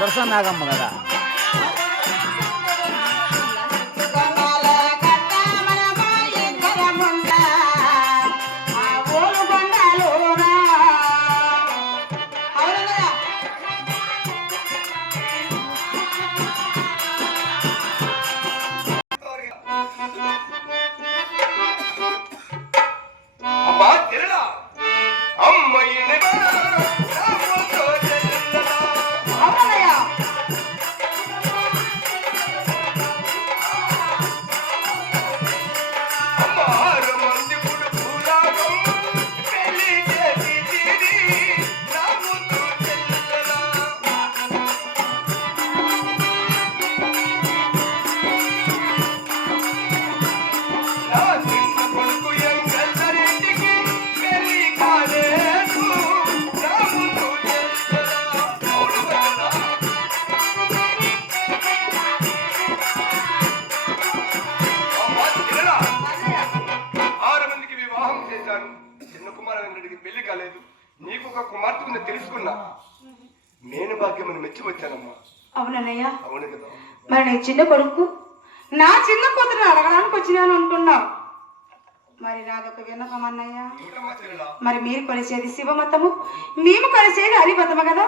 దర్శనం నాగమ్మ కదా. పెళ్లి కాలేదు, నీకు ఒక కుమార్తె ఉందని తెలుసుకున్నా. నేను భాగ్యమని మెచ్చి వచ్చానమ్మా. అవునన్నయ్య. అవును కదా. మరి నీ చిన్న కొడుకు నా చిన్న కూతురు అడగడానికి వచ్చినాను అంటున్నావు. మరి నాదొక విన్నపం అన్నయ్య. మరి మీరు కొలిసేది శివమతము, మేము కొలిసేది హరిమతము కదా.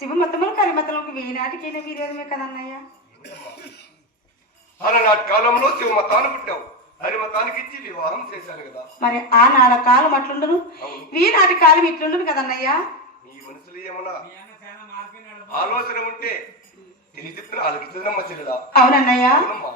శివమతములు హరిమతములకు ఈనాటికైనా వీరేదమే కదా అన్నయ్య. ఆనాటి కాలంలో శివమతాన్ని పుట్టావు, హరిమతానికి ఇచ్చి వివాహం చేశాను కదా. మరి ఆనాడ కాలం అట్లుండను, ఈనాటి కాలం ఇట్లుండను కదన్నయ్యా. నీ మనసులో ఏమన్నా ఆలోచన ఉంటే తెలిసి ఆలోచించదమ్మా చెల్లెలా. అవునన్నయ్యా. అవునమ్మా.